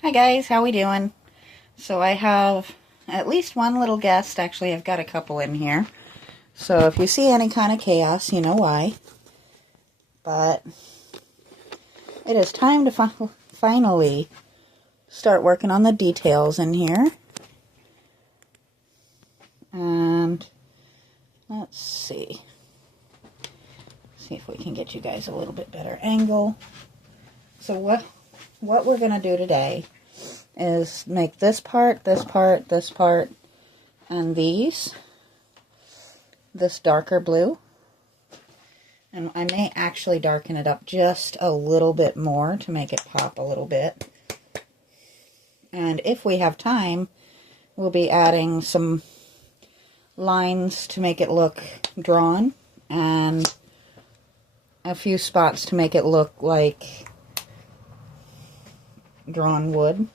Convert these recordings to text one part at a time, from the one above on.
Hi guys, how we doing? So I have at least one little guest. Actually, I've got a couple in here. So if you see any kind of chaos, you know why. But it is time to finally start working on the details in here. And let's see. See if we can get you guys a little bit better angle. So what we're going to do today is make this part, this part, this part, and this darker blue. And I may actually darken it up just a little bit more to make it pop a little bit. And if we have time, we'll be adding some lines to make it look drawn and a few spots to make it look like drawn wood.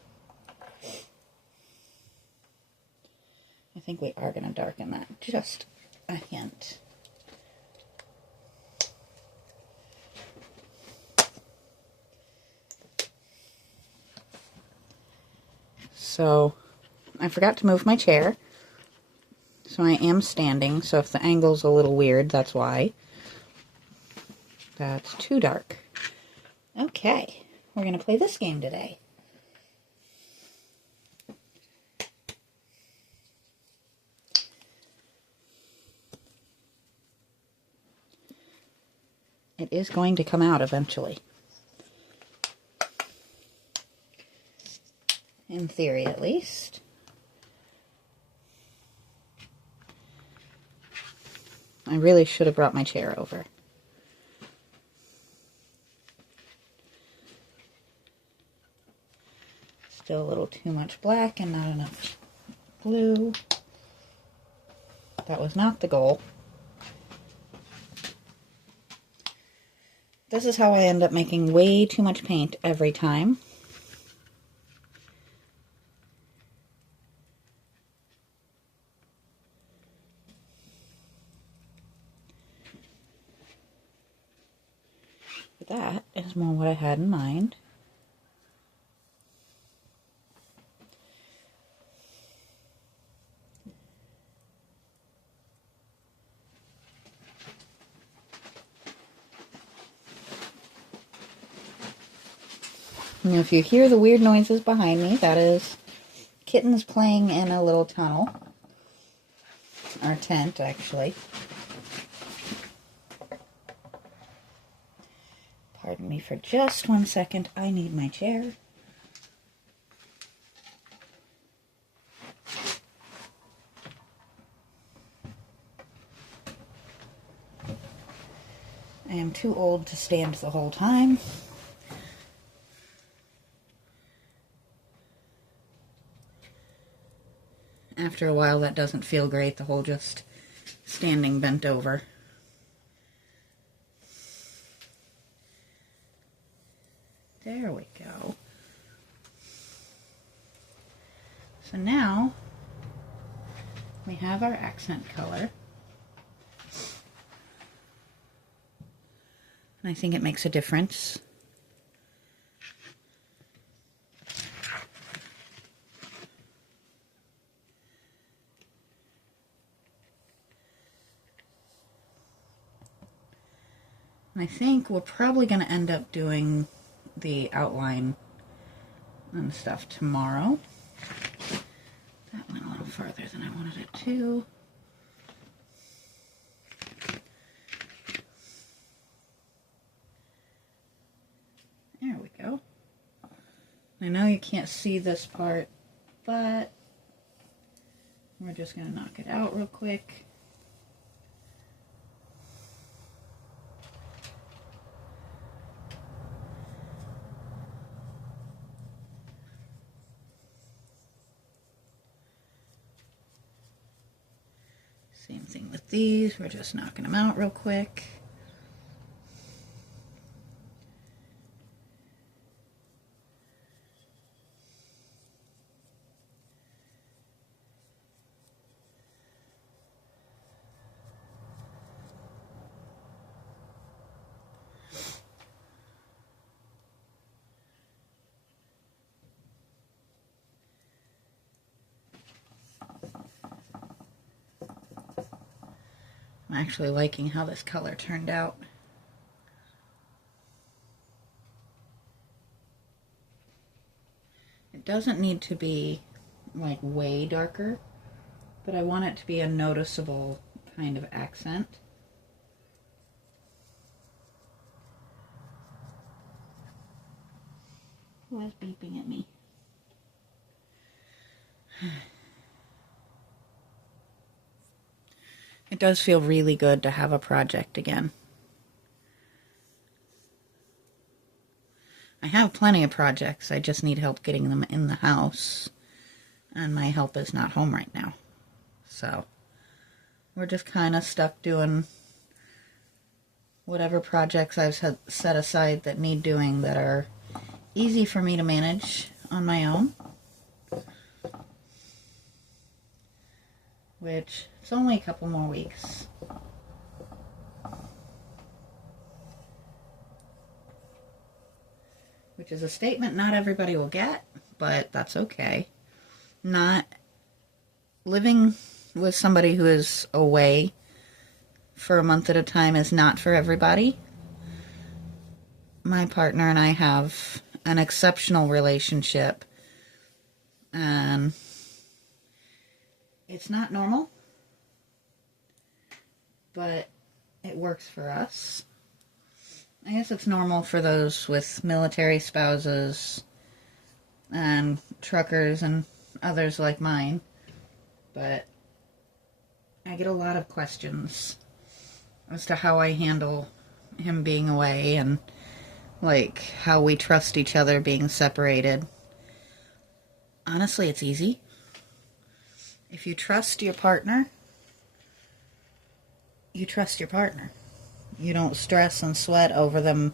I think we are going to darken that just a hint. So, I forgot to move my chair. So I am standing, so if the angle's a little weird, that's why. That's too dark. Okay, we're going to play this game today. It is going to come out eventually. In theory, at least. I really should have brought my chair over. Still a little too much black and not enough blue. That was not the goal. This is how I end up making way too much paint every time. That is more what I had in mind. Now, if you hear the weird noises behind me, that is kittens playing in a little tunnel. Our tent, actually. Pardon me for just 1 second. I need my chair. I am too old to stand the whole time. After a while, that doesn't feel great, the whole just standing bent over. There we go. So now, we have our accent color. And I think it makes a difference. And I think we're probably going to end up doing the outline and stuff tomorrow. That went a little farther than I wanted it to. There we go. I know you can't see this part, but we're just going to knock it out real quick. Same thing with these. We're just knocking them out real quick. I'm actually liking how this color turned out. It doesn't need to be like way darker, but I want it to be a noticeable kind of accent. Who is beeping at me? It does feel really good to have a project again. I have plenty of projects, I just need help getting them in the house, and my help is not home right now. So, we're just kind of stuck doing whatever projects I've set aside that need doing that are easy for me to manage on my own. Which, it's only a couple more weeks. Which is a statement not everybody will get, but that's okay. Not living with somebody who is away for a month at a time is not for everybody. My partner and I have an exceptional relationship, and it's not normal, but it works for us. I guess it's normal for those with military spouses and truckers and others like mine, but I get a lot of questions as to how I handle him being away and like how we trust each other being separated. Honestly, it's easy. If you trust your partner, you trust your partner. You don't stress and sweat over them,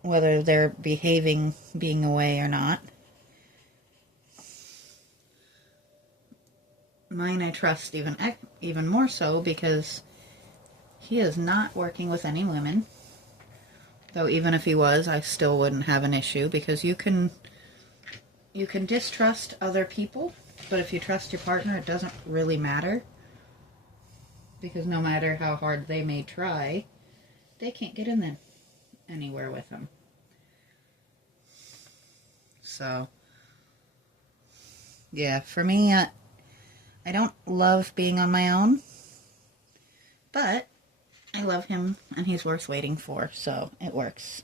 whether they're behaving being away or not. Mine I trust even more so because he is not working with any women. Though even if he was, I still wouldn't have an issue, because you can distrust other people, but if you trust your partner, it doesn't really matter. Because no matter how hard they may try, they can't get in there anywhere with him. So, yeah, for me, I don't love being on my own, but I love him and he's worth waiting for, so it works.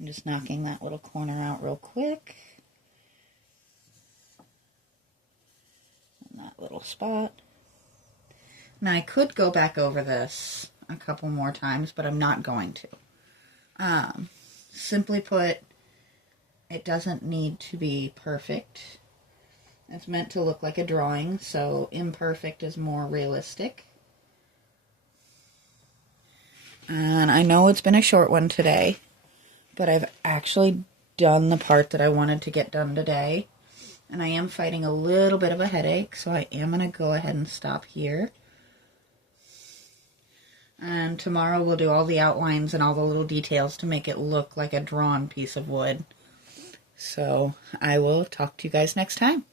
I'm just knocking that little corner out real quick. And that little spot. Now I could go back over this a couple more times, but I'm not going to. Simply put, it doesn't need to be perfect. It's meant to look like a drawing, so imperfect is more realistic. And I know it's been a short one today, but I've actually done the part that I wanted to get done today. And I am fighting a little bit of a headache, so I am going to go ahead and stop here. And tomorrow we'll do all the outlines and all the little details to make it look like a drawn piece of wood. So I will talk to you guys next time.